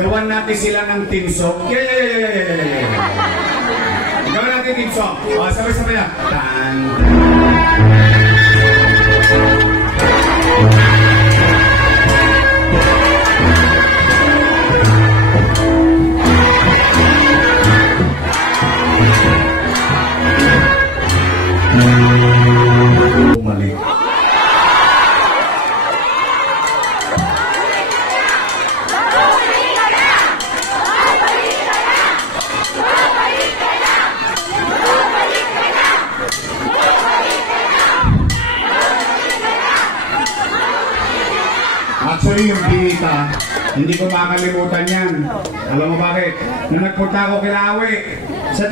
Gawan natin sila ng team song. Yeah. Gawan natin team song. O, sabay-sabay na. Tan. Bumalik. Actually, yung Binita, hindi ko makakalimutan yan. Alam mo bakit? Nung nagpunta ako kay Awe, sa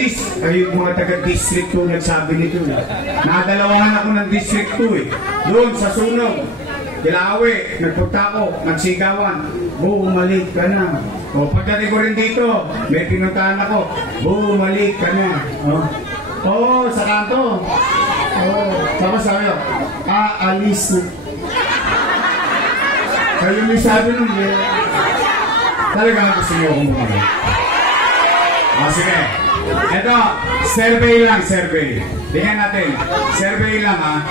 yung mga taga-district 2 nagsabi nito. Nakadalawahan ako ng district 2 eh. Doon sa Sunog, kay Awe, nagpunta ako, nagsigawan. Bumalik ka na. O pagdating ko rin dito, may pinuntahan ako. Bumalik ka na. Sa kanto. Tapos sabi ko, aalis na. Kayo may sabi nung talaga na gusto nyo akong bumalik. Sige. Ito, survey lang, survey. Tingnan natin. Survey lang ha.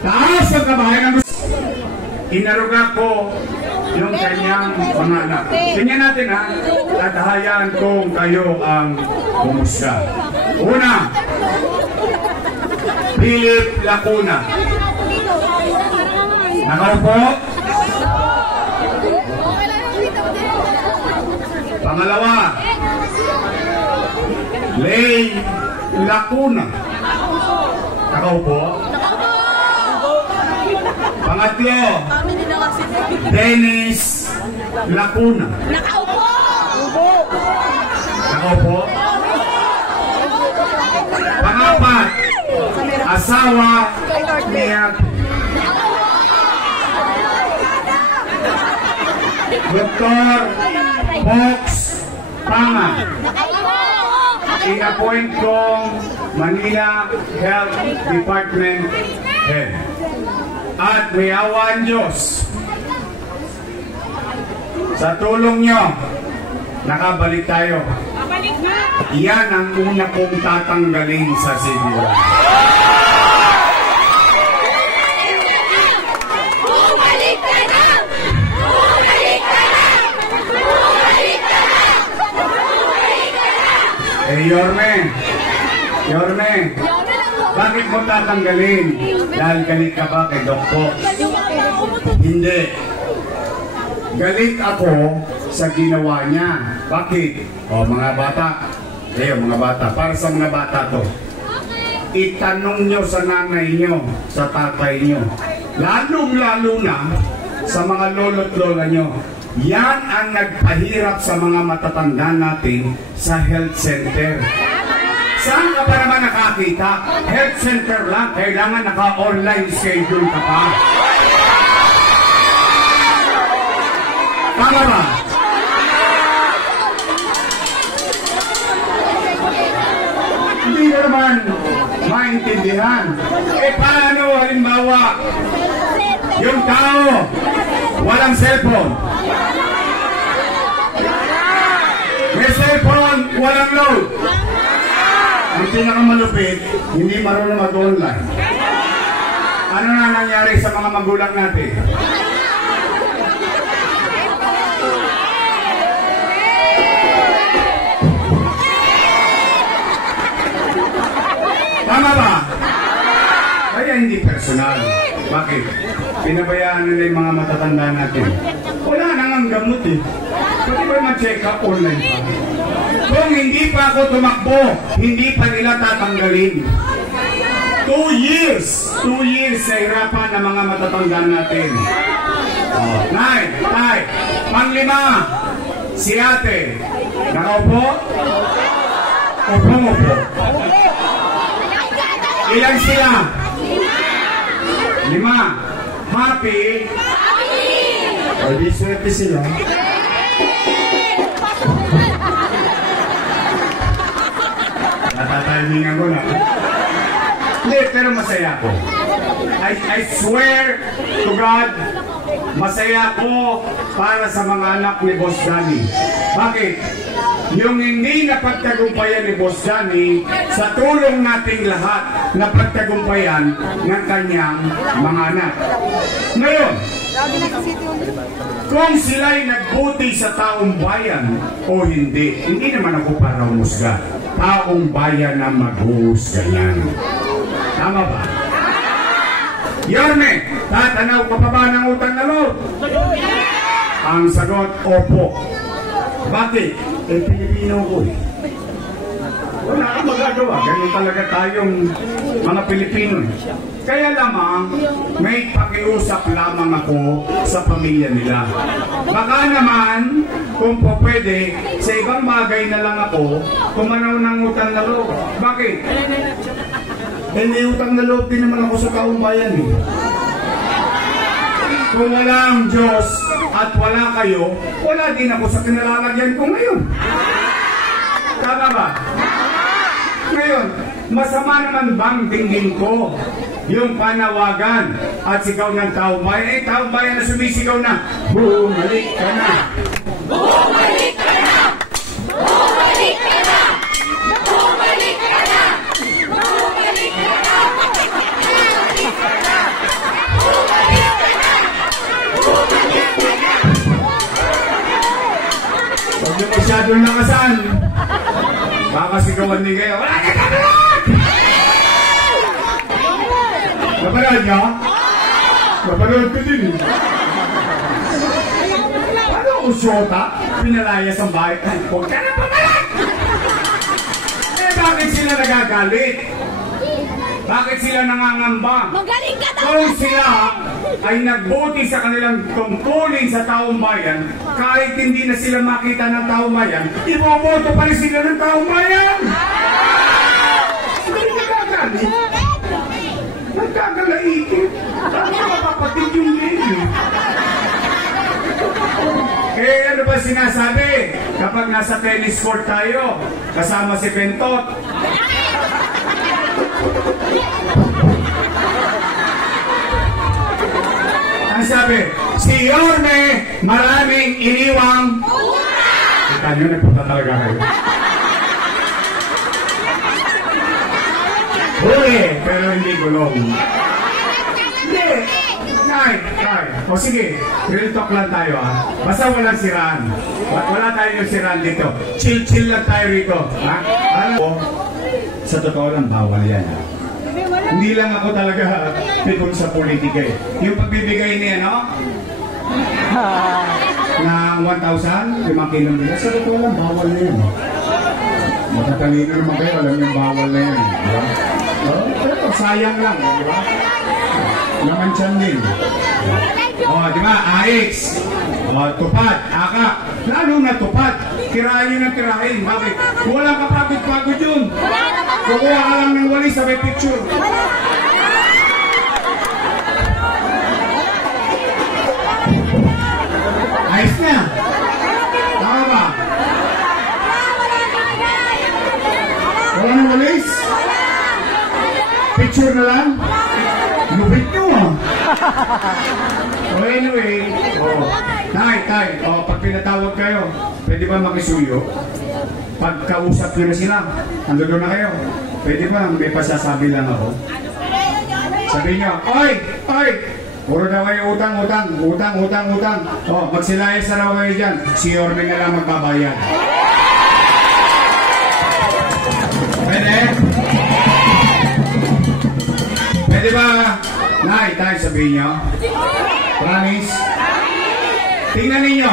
Taas ang kabahayan ng gusto. Inaruga ko yung kanyang mga anak. Tingnan natin ha. Tadhayaan kong kayo ang pumusga. Una, Philip Lacuna. Nakaupo. Pangalawa, Lay Lacuna. Nakaupo. Pangatlo, Dennis Lacuna. Nakaupo. Pangapat, asawa niya Dr. Fox Panga. I-appoint kong Manila Health Department Head. At may awa ang Diyos. Sa tulong nyo, nakabalik tayo. Yan ang una kong tatanggalin sa CBO. Yorme, bakit mo tatanggalin? Dahil galit ka ba kay Dokpo? Hindi. Galit ako sa ginawa niya. Bakit? Mga bata. Mga bata. Para sa mga bata to. Itanong nyo sa nanay nyo, sa tatay nyo. Lalong-lalo na sa mga lolo't lola nyo. Yan ang nagpahirap sa mga matatanda natin sa health center. Saan ka pa naman nakakita? Health center lang. Kailangan naka-online schedule ka pa. Tama ba? Hindi naman maintindihan. Paano halimbawa yung tao walang cellphone? May cellphone, walang load. Ang pinakamalupit, hindi marunong mag-online. Ano na nangyari sa mga magulang natin? Tama ba? Kaya hindi personal. Bakit? Pinabayaan nila yung mga matatanda natin. Wala nang ang gamot eh. Pwede ba ma-check up online pa? Kung hindi pa ako tumakbo, hindi pa nila tatanggalin. 2 years na hirapan ng mga matatanda natin. Nay, panglima, si ate, nakaupo? Upo. Ilan sila? 5. Happy? O di swerte sila. Natatimingan ko na. Hindi, pero masaya ako. I swear to God, masaya ako para sa mga anak ni Boss Danny. Bakit? Yung hindi napagtagumpayan ni Boss Danny, sa tulong nating lahat, napagtagumpayan ng kanyang mga anak. Ngayon, kung sila'y nagbuti sa taong bayan o hindi, hindi naman ako para umusga. Taong bayan na maghuhusga yan. Tama ba? Yorme, tatanaw ka pa ba ng utang na loob? Ang sagot, opo. Bakit? Pilipino ko eh. Wala kang magagawa. Ganun talaga tayong mga Pilipino eh. Kaya lamang, may pakiusap lamang ako sa pamilya nila. Baka naman, kung po pwede, sa ibang bagay na lang ako, kumanaw ng utang na loob. Bakit? May utang na loob din naman ako sa taong bayan eh. Kung wala ang Diyos at wala kayo, wala din ako sa kinalalagyan ko ngayon. Tama ba? Ngayon, masama naman bang tingin ko yung panawagan at sigaw ng taong bayan? Taong bayan na sumisigaw na, bumalik ka na! Bumalik ka na! Bumalik ka na! Bumalik ka na! Bumalik ka na! Bumalik ka na! Bumalik ka na! Bumalik ka na! Huwag niyo masyadong nakasan. Baka sigawan din kayo. Wala ka gano'n! Napanood niyo? Napanood ko din eh. Paano kung syota? Pinalayas ang bahay. Huwag ka na pamalag! Bakit sila nagagalit? Bakit sila nangangamba? Magaling ka daw! Kung sila ay nagbuti sa kanilang tungkulin sa taong bayan, kahit hindi na sila makita ng taong bayan, iboboto pa rin sila ng taong bayan! Hindi nagagalit. Nagkagalaitin. Ano mapapatid yung game? Ano ba sinasabi? Kapag nasa tennis court tayo, kasama si Bentot, ang sabi, si Yorme maraming iniwang kita nyo, nagpunta talaga kayo. Huli, pero hindi gulong. Hindi. Nay. O sige, real talk lang tayo ha. Basta walang siraan. Wala tayong siraan dito. Chill lang tayo rito. Ha? Alam mo, sa totoo lang, bawal yan. Hindi lang ako talaga tipong sa politika eh. Yung pagbibigay niya, no? Na 1,000, 5 kilong nila. Sa totoo lang, bawal na yan. Matatalino naman kayo, alam yung bawal na yan. Diba? Pero sayang lang, di ba? Naman siyan din. Di ba? AX. Tupad, aka. Lalo na tupad. Kirahin ng kirahin. Bakit? Walang kapagod-pagod yun. Kukuha ka lang ng walis sa may picture. Ayos na. Tama ba? Wala ng walis? Picture na lang? Lupit nyo ah. Anyway, tay, pag pinatawag kayo, pwede ba makisuyo? Pagkausap nyo na sila, andun na kayo. Pwede ba, may pasasabi lang ako. Sabi nyo, oy! Puro daw kayo utang. Magsilayas na raw kayo dyan. Si Yorme na lang magbabayad. Pwede? Pwede ba, Nay, tayo sabihin nyo? Promise? Tingnan ninyo.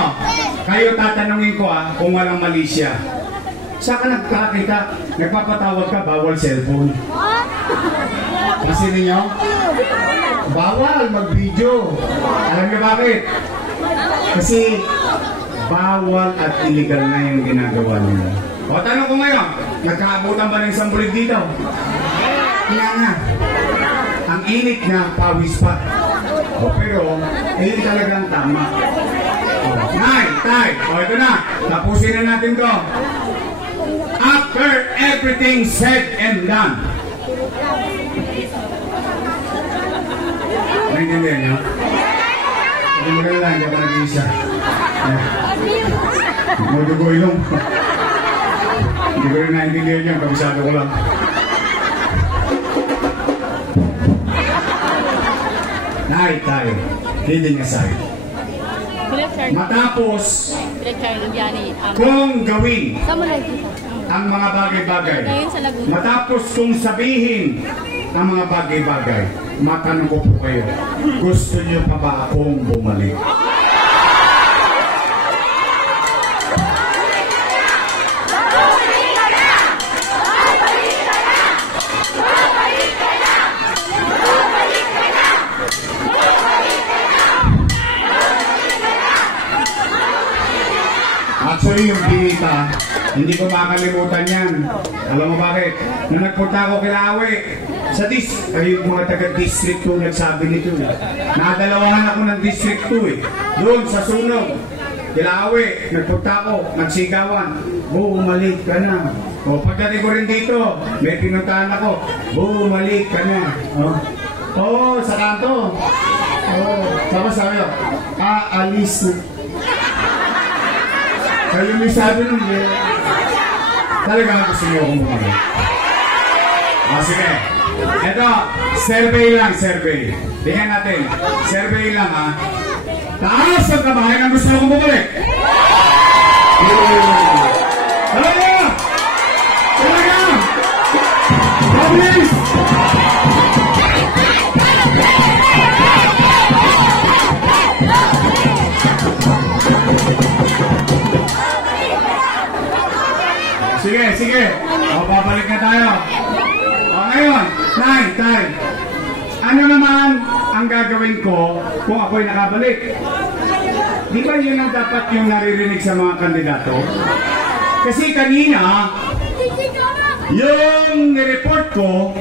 Kayo tatanungin ko kung walang mali siya. Saan ka nagkakita? Nagpapatawag ka, bawal cellphone. Kasi ninyo? Bawal mag-video. Alam niyo bakit? Kasi bawal at illegal na yung ginagawa ninyo. O tanong ko ngayon, nagkaabutan ba ng isang bulig dito? Kaya nga. Ang init na pawis pa. Pero, yun talagang tama. Nay, tay, ito na. Tapusin na natin to. After everything said and done. Naintindihan nyo? Hindi mo lang, hindi ako nag-iisa. Madugo ilong. Hindi ko rin naintindihan yan, kabisado ko lang. Nay, tayo. Kidding aside. Matapos kung gawin ang mga bagay-bagay, matapos kung sabihin ang mga bagay-bagay, matanong ko po kayo, gusto niyo pa ba akong bumalik? Actually, yung binita, hindi ko makakalimutan yan. Alam mo bakit? Nung nagpunta ako kay Awe, yung mga taga-district 2 nagsabi nito. Nakadalawahan ako ng district 2 eh. Doon sa sunog. Kila Awe, nagpunta ako, nagsigawan. Bumalik ka na. O pagdating ko rin dito, may pinuntahan ako. Bumalik ka na. Sa kanto. Tapos sabi ko, aalis na. Kayo may sabi nun, talaga na gusto niyo akong bumalik. Sige. Ito, survey lang, survey. Tingnan natin. Survey lang, ha. Taas ang kabayan ang gusto niyo akong bumalik. Talaga! Talaga! Publish! Sige. Babalik na tayo. Ngayon, Tay. Ano naman ang gagawin ko kung ako'y nakabalik? Di ba yun ang dapat yung naririnig sa mga kandidato? Kasi kanina, yung nireport ko,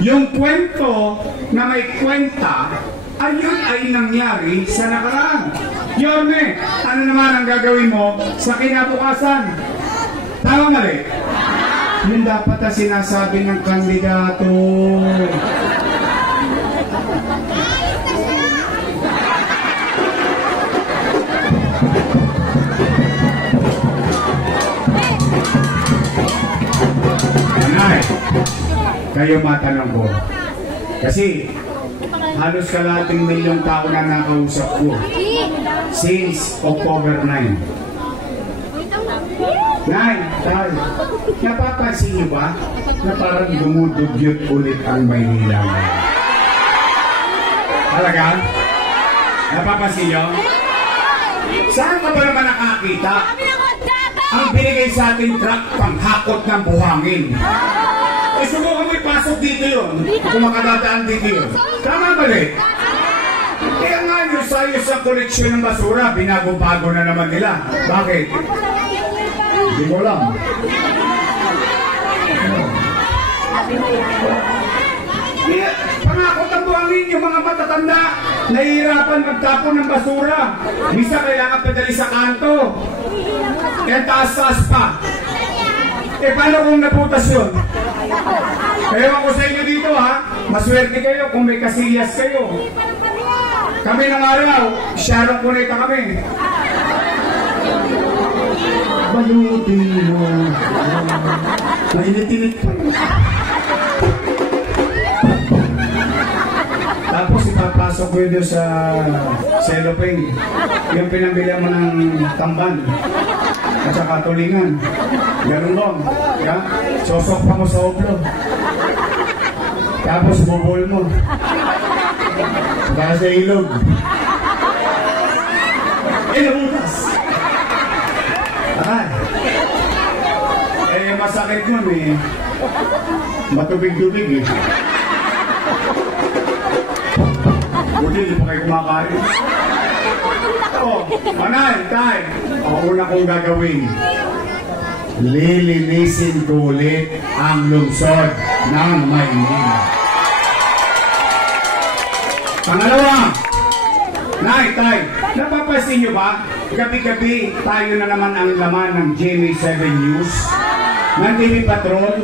yung kwento na may kwenta, ayun ay nangyari sa nakaraan. Yorme, ano naman ang gagawin mo sa kinabukasan? Tama mali. Yun dapat ang sinasabi ng kandidato. Nay, kayo matanong ko. Kasi halos kalating milyong tao na nakausap ko since October 9. Nay, Tay, napapansin niyo ba na parang dumudugyot ulit ang Maynila? Talaga? Napapansin niyo? Saan ka ba naman nakakita? Ang binigay sa ating truck panghakot ng buhangin. Subukan mo ipasok dito yun. Kung makadadaan dito yun. Tama ba rin? Kaya nga yung sayo sa koleksyon ng basura, binago-bago na naman nila. Bakit? Hindi mo lang. Pangakot ang buhangin yung mga matatanda. Nahihirapan magtapon ng basura. Misa kailangan padali sa kanto. Kaya taas-taas pa. Paano kung naputas yun? Ewan ko sa inyo dito, ha? Maswerte kayo kung may kasillas kayo. Kami ng araw, Sharon Cuneta kami. Balutin mo. Mainit-init pa. Tapos ipapasok ko yun sa cellophane. Yung pinambili mo ng tamban at saka tulingan. Ganun lang. Sosok pa mo sa oblo. Tapos bubol mo. Dahil sa ilog. Nabutas. Masakit mo matubig-tubig Buti, hindi pa kayo kumakain. Manay, Tay, ang una kong gagawin, lilinisin ko ulit ang lungsod ng Maynila. Pangalawa, Nay, Tay, napapansin nyo ba? Gabi-gabi tayo na naman ang laman ng GMA7 News, ng TV Patrol.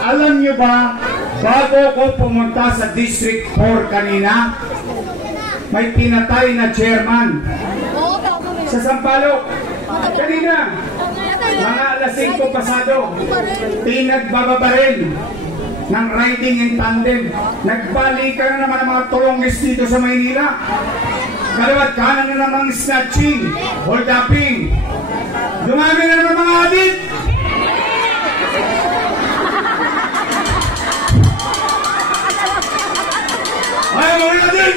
Alam nyo ba, bago ko pumunta sa District 4 kanina, may pinatay na chairman sa Sampaloc. Kanina, mga alas 5 pasado, pinagbababaril ng riding in tandem. Nagbalikan na naman ang mga tulongis dito sa Maynila. Kaliwat kanan na naman snatching, hold-upping. Dumami na naman mga adik. Ay, mga adik!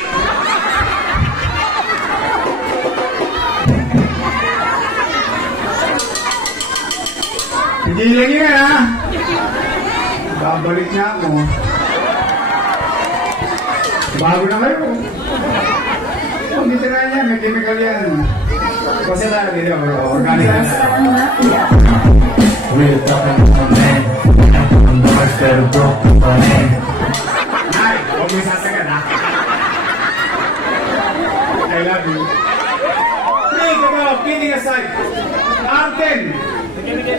Pigilan niyo yan, ha? Babalik niya ako. Bago na kayo. Kung ditirahan niya, may chemical yan. Kasi talaga dito, organic na. Real talk and man. Ang bukas pero broke pa rin. Ay, huwag mo sasagad, ha? I love you. Think about kidding aside. Arten,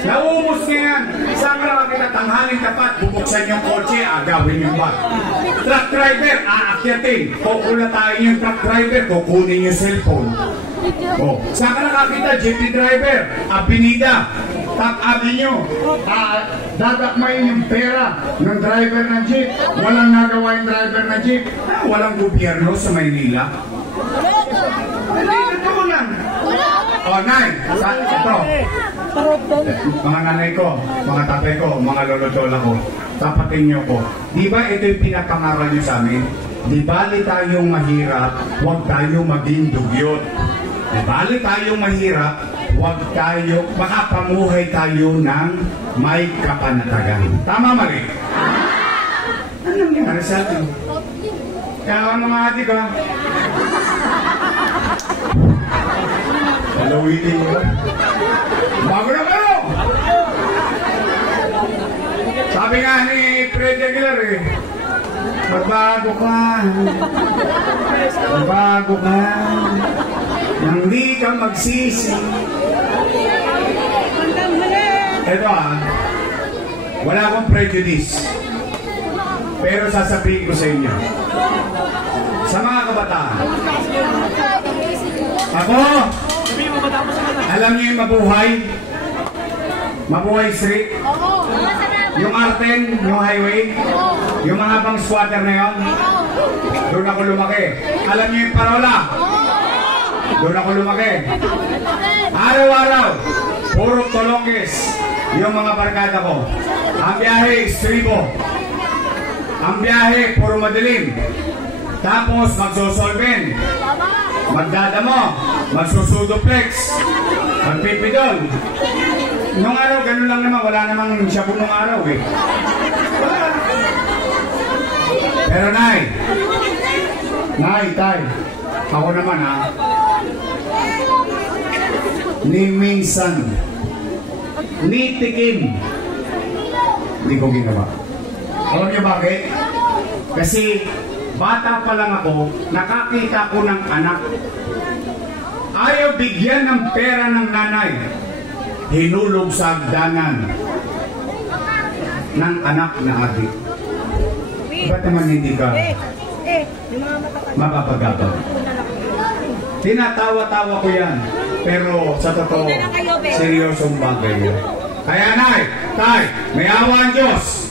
naumos niya yan. Saan ka lang kita tanghaling tapat, bubuksan yung kotse, agawin yung bag. Truck driver, aakyatin. Kukulatayin yung truck driver, kukunin yung cellphone. Oh. Saan ka nakakita, jeepney driver, abinida, Top Avenue, dadakmayin yung pera ng driver ng jeep. Walang nagawa yung driver ng jeep. Walang gobyerno sa Maynila. Ito lang. Oh, Nay, ito. Mga nanay ko, mga tatay ko, mga lolo-lola ko, tapatin niyo ko. Di ba ito yung pinapangaral niyo sa amin? Di bali tayong mahirap, huwag tayo maging dugyot. Di bali tayong mahirap, huwag tayo, makapamuhay tayo ng may kapanatagan. Tama, mali? Ano nangyari sa atin? Kaya mga adik, ha? Hello, Willie. Bago na kayo! Sabi nga ni Fred Aguilar, magbago ka. Magbago ka. Nang di ka magsisi. Ito, wala akong prejudice. Pero sasabihin ko sa inyo, sa mga kabataan, ako, alam niyo yung mabuhay? Mabuhay street? Yung Arten, yung highway? Yung mga bang squatter na yun? Doon ako lumaki. Alam niyo yung parola? Doon ako lumaki. Araw-araw, puro tolongis yung mga barkada ko. Ang biyahe, stribo. Ang biyahe, puro madilim. Tapos magsosolven. Magdadamo. Magsusuduplex. Magpipidol. Nung araw, ganun lang naman. Wala namang shabu nung araw eh. Wala. Pero Nay, Tay, ako naman ha, ni minsan, ni tikim, hindi ko ginawa. Alam niyo bakit? Kasi bata pa lang ako, nakakita ko ng anak. Ayaw bigyan ng pera ng nanay. Hinulog sa hagdanan ng anak na adik. Ba't naman hindi ka mapapagabag? Tinatawa-tawa ko yan. Pero sa totoo, seryosong bagay yan. Kaya Nay, Tay, may awa ang Diyos.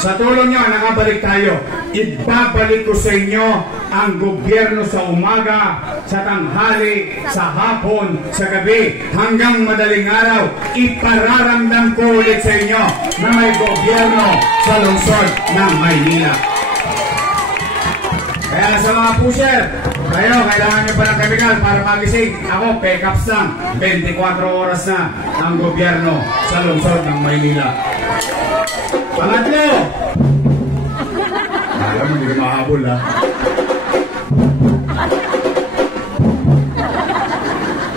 Sa tulong nyo, nakabalik tayo. Ibabalik ko sa inyo ang gobyerno sa umaga, sa tanghali, sa hapon, sa gabi, hanggang madaling araw. Ipararamdam ko ulit sa inyo na may gobyerno sa lungsod ng Maynila. Kaya sa mga pusher, kayo, kailangan nyo pa ng chemical para magising. Ako, pickups lang. 24 oras na ang gobyerno sa lungsod ng Maynila. Pangatlo! Alam mo, hindi ko mahabol, ha?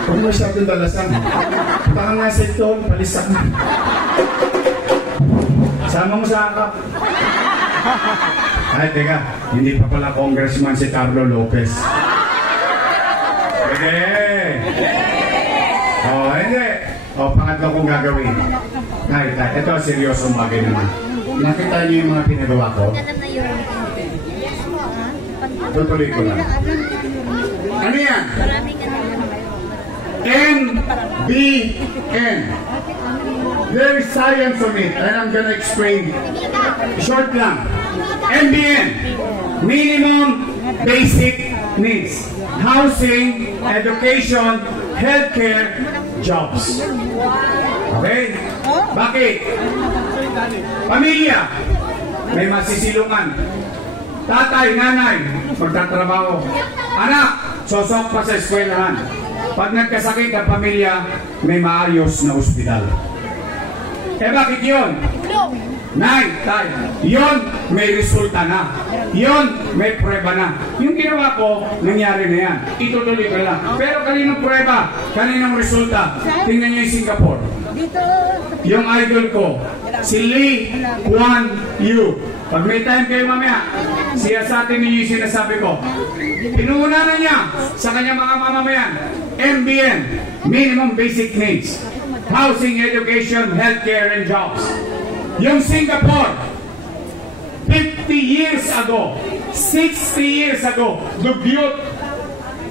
Huwag mo siya itong dalasan. Baka nga sa ito, palisak na. Sama mo sa akap. Ay, teka, hindi pa pala congressman si Carlo Lopez. Pwede! Oh, hindi. Oh, pangatlo kong gagawin. Ay, ito, seryosong bagay naman. Nakita niyo yung mga pinagawa ko? Tutuloy ko lang. Ano yan? NBN. There is science on it, and I'm gonna explain. Short lang. NBN. Minimum Basic Needs. Housing, education, healthcare, jobs. Okay? Bakit? Pamilya. May masisilungan. Tatay, nanay, magtatrabaho. Anak, sosok pa sa eskwelahan. Pag nagkasakit ang pamilya, may maayos na ospital. Eh bakit yun? Nay, tay, yun may resulta na. Yun may prueba na. Yung ginawa ko, nangyari na yan. Itutuloy ko lang. Pero kaninong prueba? Kaninong resulta? Tingnan nyo yung Singapore. Yung idol ko, si Lee Kuan Yew. Pag may time kayo mamaya, siya sa atin yung sinasabi ko. Pinuuna na niya sa kanyang mga mamamayan. MBN, Minimum Basic Needs. Housing, Education, Healthcare, and Jobs. Yung Singapore, 50 years ago, 60 years ago, dugyot,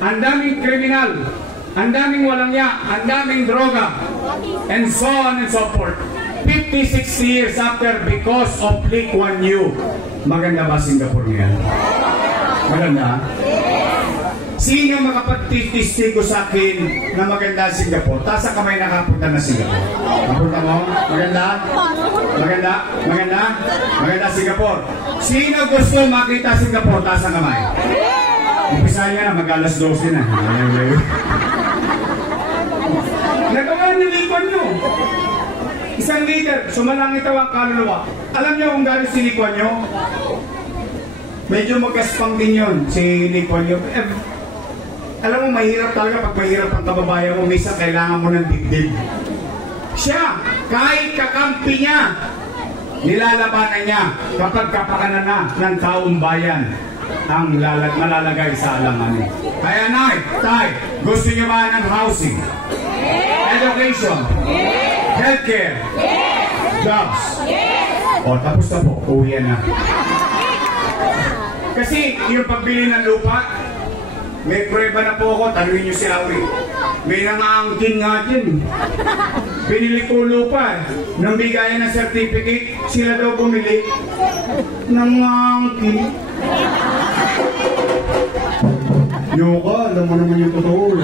ang daming kriminal, ang daming walangya, ang daming droga, and so on and so forth. 50, 60 years after because of Lee Kuan Yew. Maganda ba Singapore niyan? Maganda? Sino makapagtitistigo sa akin na maganda Singapore? Taas ang kamay nakapunta na Singapore. Napunta mo? Maganda? Maganda? Maganda? Maganda Singapore. Sino gusto makita Singapore? Taas ang kamay. Umpisa niya na, mag-alas 12 na. Nagawa ni Lee Kuan Yew. Isang leader, sumalangit ang kaluluwa. Alam niyo kung gano'n si Lee Kuan Yew? Medyo magaspang din yun, si Lee Kuan Yew. Alam mo, mahirap talaga pag mahirap ang kababayan mo, minsan kailangan mo ng dibdib. Siya, kahit kakampi niya, nilalabanan niya kapag kapakanan na ng taong bayan ang malalagay sa alanganin. Kaya nay, tay, gusto niyo ba ng housing? Education? Healthcare? Jobs? O, tapos na po, uwian na. Kasi yung pagbili ng lupa, may prueba na po ako, tanungin nyo si Awi. May nangaangkin nga dyan. Binili ko lupa. Nang bigayan ng certificate, sila daw bumili. Nangaangkin. Yoka, alam mo naman yung totoo.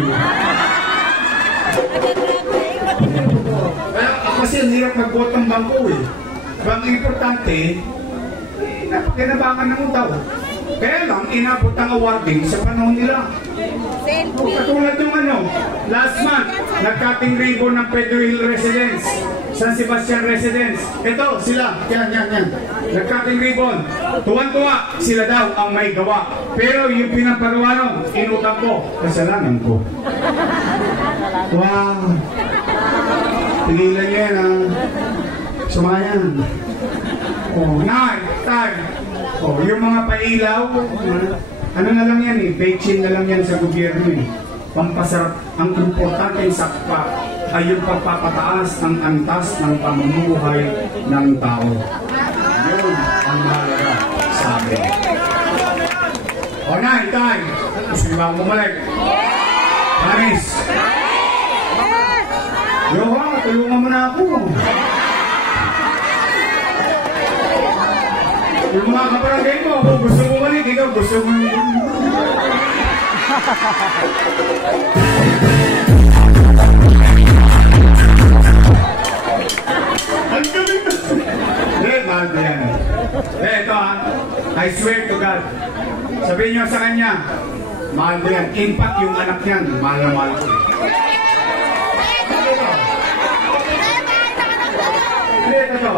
Kasi ang hirap mag-vote ng bangko eh. Ang importante, napakinabangan ng tao. Kaya lang, inabot ang awarding sa panahon nila. Katulad yung last month, nag-cutting ribbon ng Pedro Hill Residence, San Sebastian Residence. Ito, sila, yan. Nag-cutting ribbon. Tuwan-tuwa, sila daw ang may gawa. Pero yung pinaparuano, inutang ko, kasalanan ko. Wow! Tigilan niya yan, sumayan. Oh, tay. Oh, yung mga pailaw, ano na lang yan patchin na lang yan sa gobyerno Pampasarap. Ang importanteng sakpa ay yung pagpapataas ng antas ng pamumuhay ng tao. Yun ang mahalaga sa akin. O nay, tay, gusto niyo ba akong bumalik? Paris! Yoha, tulungan mo na ako. Yung mga kaparangay mo, kung gusto mo balik, ikaw gusto mo. Ang galing na. Mahal na yan. Ito I swear to God. Sabihin nyo sa kanya, mahal na yan. In fact, yung anak niyan, mahal na mahal ko. Ito.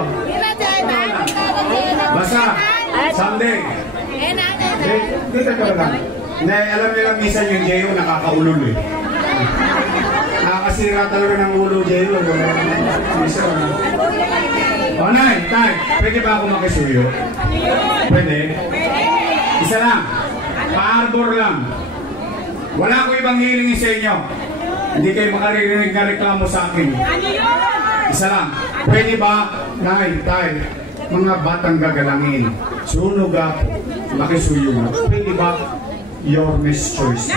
Basta, someday. Dito ka lang. Alam nyo lang minsan yung Jeyo nakakaulol Nakakasira talaga ng ulo Jeyo. O nay, tay, pwede ba ako makisuyo? Pwede? Isa lang. Pa-arbor lang. Wala ko ibang hilingin sa inyo. Hindi kayo makaririnig na reklamo sa akin. Isa lang. Pwede ba, nay, tay, mga batang gagalangin, sunog ako, makisuyo mo. Pwede ba? your choice.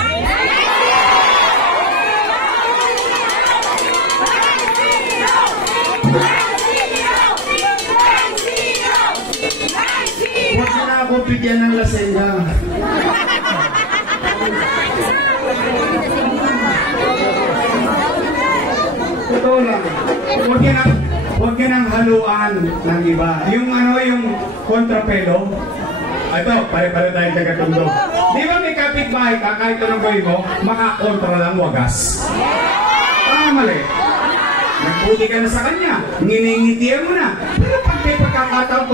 Huwag na ako bigyan ng lasenda. Totoo lang. Huwag yan ang haluan ng iba. Yung yung kontrapelo. Ito, pare-pare tayong taga-tundo. Di ba may kapitbahay ka, kahit anong gawin mo, makakontra lang wagas? Tama mali. Nagbuti ka na sa kanya, nginingitian mo na. Pero pag may pagkakataon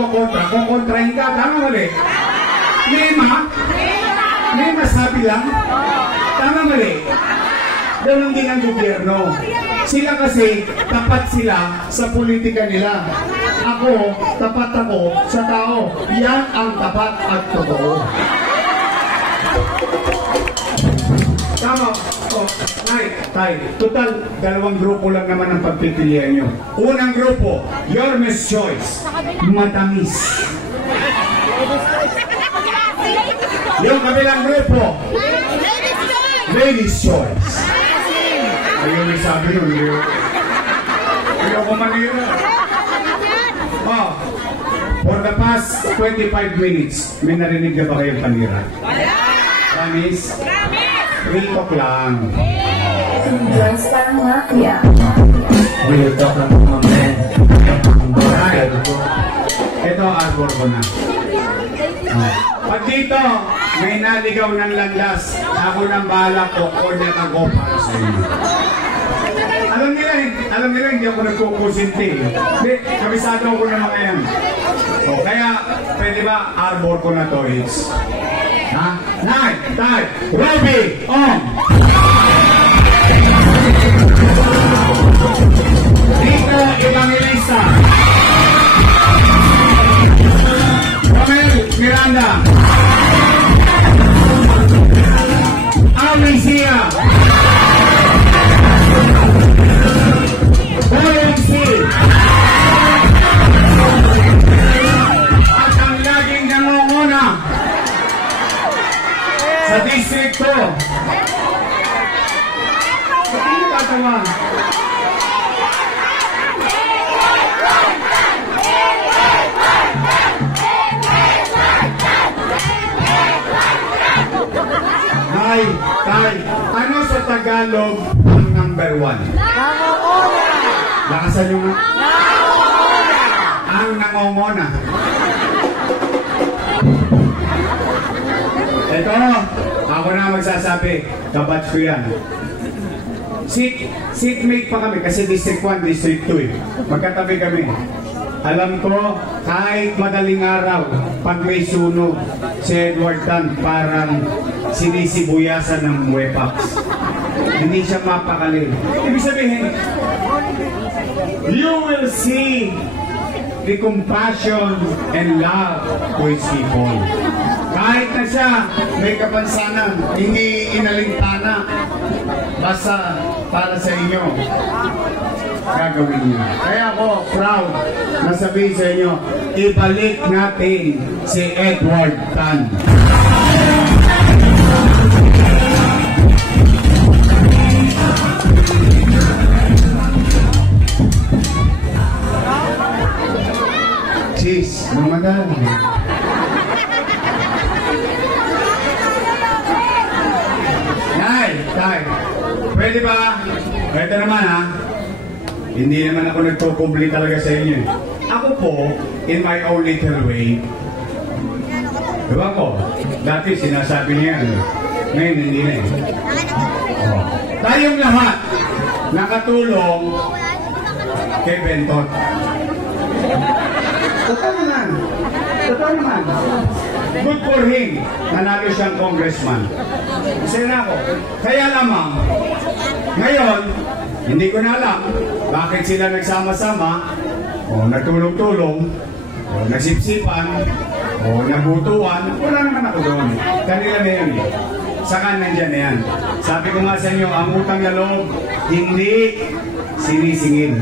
kukontrahin ka, tama mali. May masabi lang, tama mali. Ganon din ang gobyerno. Sila kasi, tapat sila sa politika nila. Ako, tapat ako sa tao. Yan ang tapat at totoo. Tama. Oh, tay. Total, dalawang grupo lang naman ang pagpipilian nyo. Unang grupo, your choice. Matamis. Yung kabilang grupo, ladies' choice. Ayun yung sabi nun. Hindi ako manira. Oh, for the past 25 minutes, may narinig na ba kayong panira? Promise? Real talk lang. Joyce parang mafia. Real talk lang mga men. Alright. Ito, arbor ko na. Pag dito, may naligaw ng landas, ako nang bahala ko o ako para sa inyo. Alam nila, hindi ako nagkukusinti. Hindi, kabisado ako ng mga yan. O, kaya, pwede ba arbor ko na to is? Ha? Night, time, ready, on! Dito, Evangelista. Romel Miranda. Alicia. Boyensy. At ang laging nangunguna sa district ko. Hindi tatawa. Tay, ano sa Tagalog ang number 1? Lakasan nyo nga. Ang nangongona. Ito, ako na magsasabi, kabatch ko yan. Seatmate pa kami kasi District 1, District 2 eh. Magkatabi kami. Alam ko, kahit madaling araw, pag may sunog, si Edward Tan parang sinisibuyasan ng wepaps. Hindi siya mapakali. Ibig sabihin, you will see the compassion and love to his people. Kahit na siya may kapansanan, hindi inalintana, basta para sa inyo, gagawin niya. Kaya ako proud na sabihin sa inyo, ibalik natin si Edward Tan. Cheese, lumagan. Tay, pwede ba? Ito naman ha. Hindi naman ako nagkukumpli talaga sa inyo. Ako po, in my own little way, diba ko? Dati sinasabi niya, ngayon hindi na eh. Tayong lahat nakatulong kay Benton. Totoo naman. Good for him. Nanalo siyang congressman. Kasi na ako. Kaya lamang, ngayon, hindi ko na alam bakit sila nagsama-sama o nagtulong-tulong o nagsipsipan o nagutuan. Wala naman ako doon. Kanila na yun eh. Saka nandyan na yan. Sabi ko nga sa inyo, ang utang na loob, hindi sinisingil.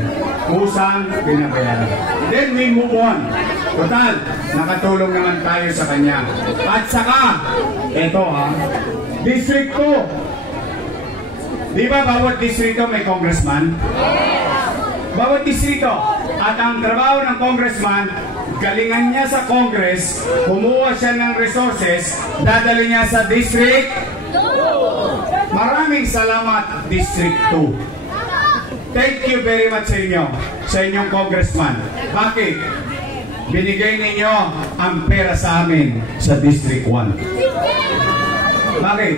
kusang binabayaran. Then we move on. Total, nakatulong naman tayo sa kanya. At saka, eto District 2. Di ba bawat distrito may congressman? Bawat distrito. At ang trabaho ng congressman, galingan niya sa Congress, kumuha siya ng resources, dadali niya sa District 2. Maraming salamat, District 2. Thank you very much sa inyong congressman. Bakit? Binigay ninyo ang pera sa amin sa District 1. Bakit?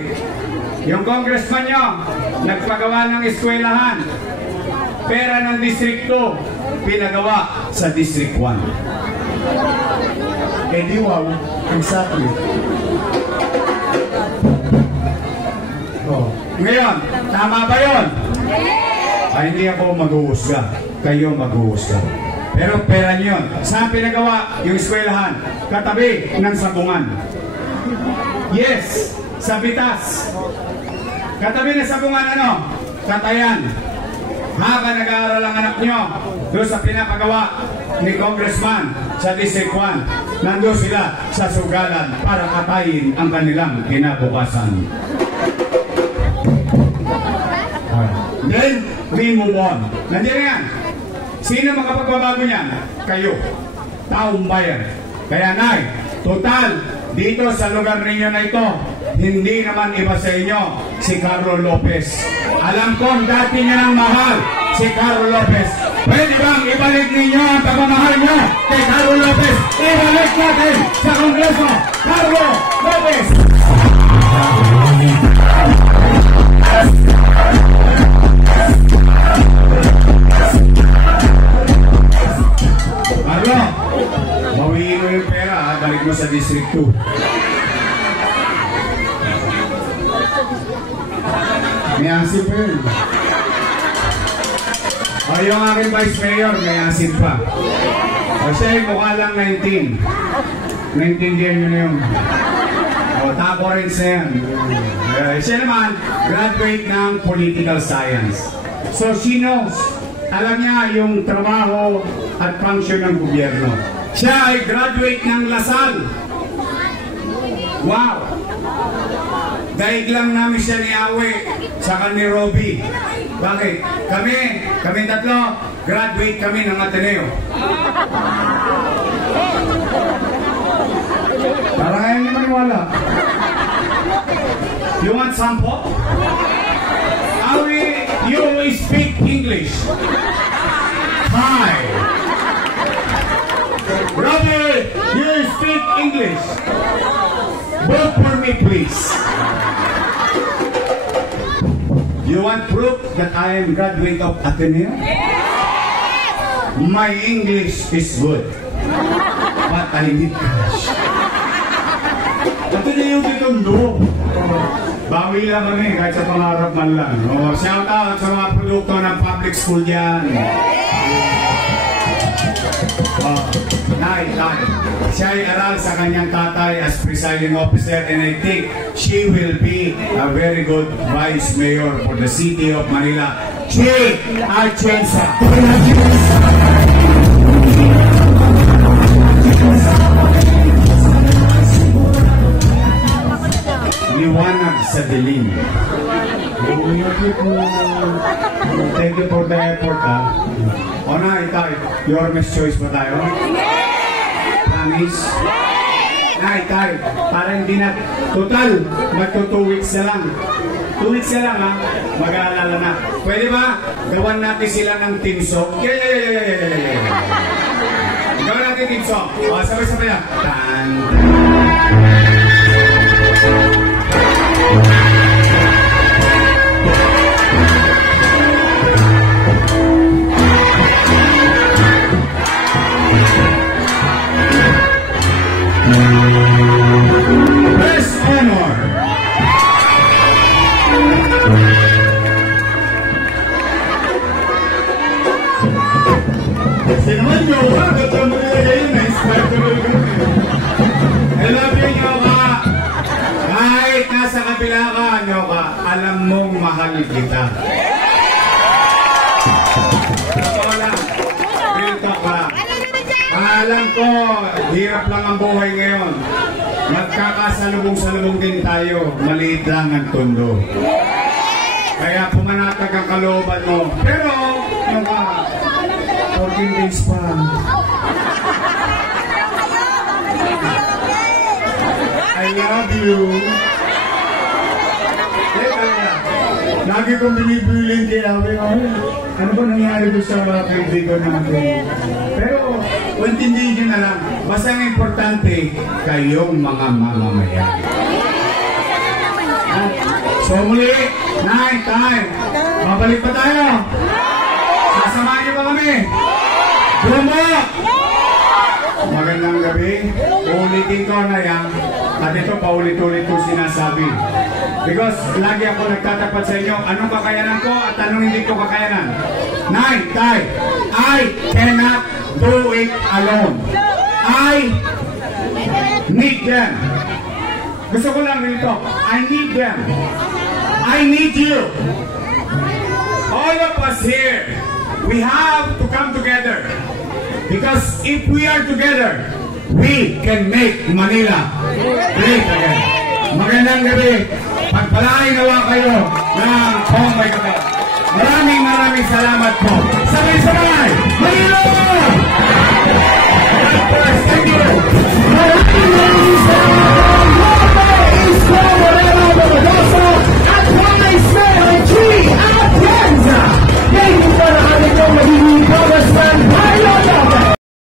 Yung congressman nyo, nagpagawa ng eskwelahan. Pera ng District 2, pinagawa sa District 1. Eh di wow, exactly. Ngayon, tama ba yun? Ay, hindi ako mag-uusga. Kayo mag-uusga. Pero pera nyo yun. Saan pinagawa yung eskwelahan? Katabi ng sabungan. Yes, sa Bitas. Katabi ng sabungan ano? Katayan. Habang nag-aaral ang anak nyo, doon sa pinapagawa ni Congressman sa District 1, nandun sila sa sugalan para katayin ang kanilang kinabukasan. Then, we move on. Nandiyan yan. Sino makapagbabago niyan? Kayo. Taong bayan. Kaya Nay, total, dito sa lugar ninyo na ito, hindi naman iba sa inyo si Carlo Lopez. Alam ko dati niya ng mahal si Carlo Lopez. Pwede bang ibalik ninyo ang pagmamahal niyo kay Carlo Lopez? Ibalik natin sa Kongreso, Carlo Lopez! Carlo, bawiin mo yung pera balik mo sa District 2. May asin pa yun. O yung aking Vice Mayor, may asin pa. O siya yung mukha lang 19. Naintindihan nyo na yun. O tapo rin siya yan. Siya naman, graduate ng Political Science. So she knows, alam niya yung trabaho at function ng gobyerno. Siya ay graduate ng Lasal. Wow! Daig lang namin siya ni Awe saka ni Robby. Bakit? Kami tatlo, graduate kami ng Ateneo. Para ngayon naman wala. You want sample? Awe, you speak English. Hi. Robby, you speak English. Vote for me, please. You want proof that I am graduate of Ateneo? Yes! My English is good, but I need cash. Ateneo dito, no. Bawi lang kami kahit sa pangarap man lang. No? Shout out sa mga produkto ng public school dyan. Nay, siya ay aral sa kanyang tatay as presiding officer, and I think she will be a very good vice mayor for the city of Manila. Che Atienza. Liwanag sa dilim. Thank you for the effort, O na, ikaw, your best choice pa tayo? Promise? Na, ikaw, para hindi na, total, magto 2 weeks na lang. 2 weeks na lang, mag-aalala na. Pwede ba, gawan natin sila ng team song? Gawan natin team song. O, sabay-sabay na. Best honor. Kasi naman nyo, ba't ang nilagay yun? Na-inspire ko rin. I love you, Nyoka. Kahit nasa kabila ka, Nyoka, alam mong mahal kita. Ito lang. ko, hirap lang ang buhay ngayon. Magkakasalubong-salubong din tayo. Maliit lang ang tundo. Kaya pumanatag ang kalooban mo. Pero, yung 14 days pa. I love you. Lagi kong binibilin kay Awe. Ano ba nangyari doon sa mga kaibigan natin? Pero, intindihin nyo na lang. Basta ang importante, kayong mga mamamayan. So muli, night time. Mabalik pa tayo. Sasamahan niyo ba kami? Bumbo! Magandang gabi. Ulitin ko na yan. At ito paulit-ulit ko sinasabi. Because lagi ako nagtatapat sa inyo, anong kakayanan ko at anong hindi ko kakayanan. Night time. I cannot do it alone. I need them. Gusto ko lang rin ito. I need them. I need you. All of us here, we have to come together. Because if we are together, we can make Manila great again. Magandang gabi. Pagpalain nawa kayo ng Kong May Kapal. Maraming salamat po. Sabay-sabay! Manila!